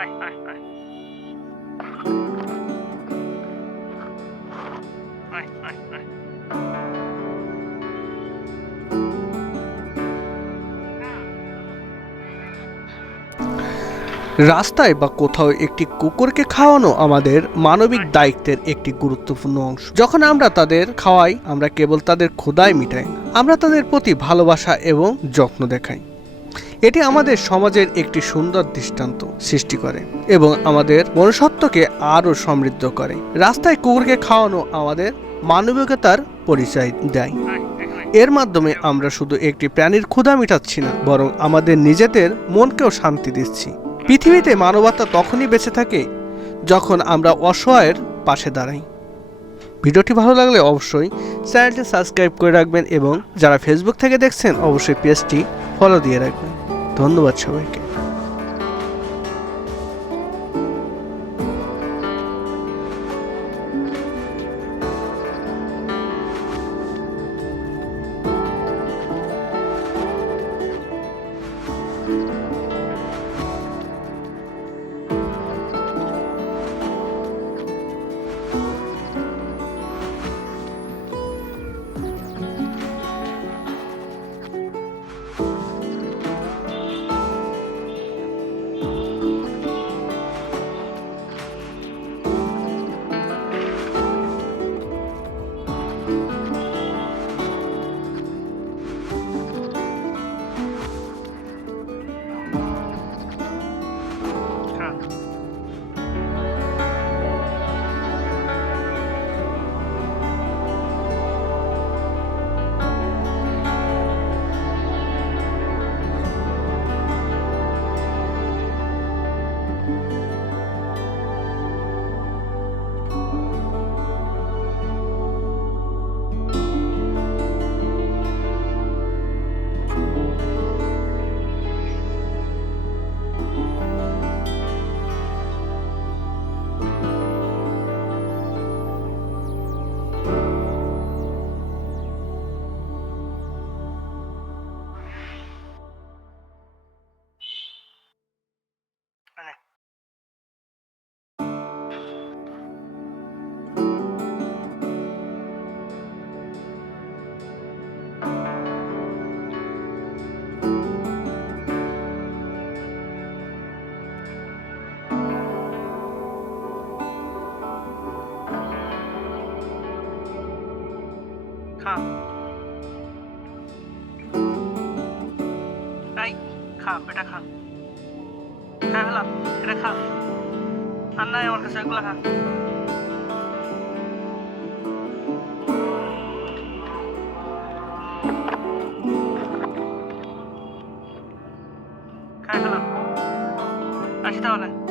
আয় আয় আয় আয় আয় আয় রাস্তায় বা কোথাও একটি কুকুরকে খাওয়ানো আমাদের মানবিক দায়িত্বের একটি গুরুত্বপূর্ণ অংশ। যখন আমরা তাদের খাওয়াই, আমরা কেবল তাদের ক্ষুধাই মিটাই না, আমরা তাদের প্রতি ভালোবাসা এবং যত্ন দেখাই। এটি আমাদের সমাজের একটি সুন্দর দৃষ্টান্ত সৃষ্টি করে এবং আমাদের মনুষ্যত্বকে আরও সমৃদ্ধ করে। রাস্তায় কুকুরকে খাওয়ানো আমাদের মানবিকতার পরিচয় দেয়। এর মাধ্যমে আমরা শুধু একটি প্রাণীর ক্ষুধা মিটাচ্ছি না, বরং আমাদের নিজেদের মনকেও শান্তি দিচ্ছি। পৃথিবীতে মানবতা তখনই বেঁচে থাকে যখন আমরা অসহায়ের পাশে দাঁড়াই। ভিডিওটি ভালো লাগলে অবশ্যই চ্যানেলটি সাবস্ক্রাইব করে রাখবেন এবং যারা ফেসবুক থেকে দেখছেন অবশ্যই পেজটি ফলো দিয়ে রাখবেন। ধন্যবাদ সবাইকে। খা আই খা এটা খা খা হলাম এটা খা আর নাই আমার কাছে এগুলো খা খাই হলাম আসি তাহলে।